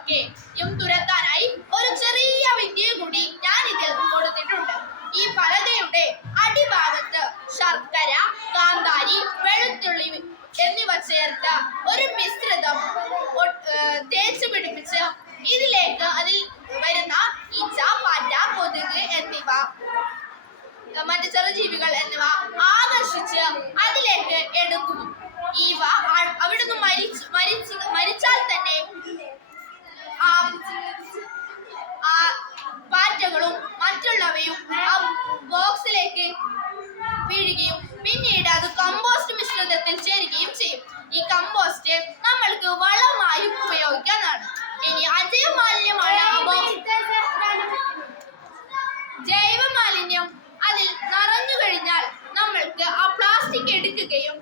ഒക്കെ തുരത്താനായി ഒരു ചെറിയ വിദ്യ കൂടി ഞാൻ ഇതിൽ കൊടുത്തിട്ടുണ്ട്. ഈ പലകയുടെ അടിഭാഗത്ത് ശർക്കര, കാന്താരി, വെളുത്തുള്ളി എന്നിവ ചേർത്ത ഒരു മിശ്രിതം തേച്ച് പിടിപ്പിച്ച് അതിൽ വരുന്ന ഈച്ച, പാറ്റ, കൊതുക് എന്നിവ മറ്റ് ചെറുജീവികൾ എന്നിവ ആകർഷിച്ച് അതിലേക്ക് എടുക്കുന്നു. ഇവ അവിടുന്ന് മരിച്ചാൽ തന്നെ പാറ്റകളും മറ്റുള്ളവയും ആ ബോക്സിലേക്ക് വീഴുകയും പിന്നീട് അത് കമ്പോസ്റ്റ് മിശ്രിതത്തിൽ ചേരുകയും ചെയ്യും. ഈ കമ്പോസ്റ്റ് നമ്മൾക്ക് വളമായും ഉപയോഗിക്കാനാണ്. ഇനി അജൈവ മാലിന്യമാണ് ജൈവ മാലിന്യം. അതിൽ നിറഞ്ഞു കഴിഞ്ഞാൽ നമ്മൾക്ക് ആ പ്ലാസ്റ്റിക് എടുക്കുകയും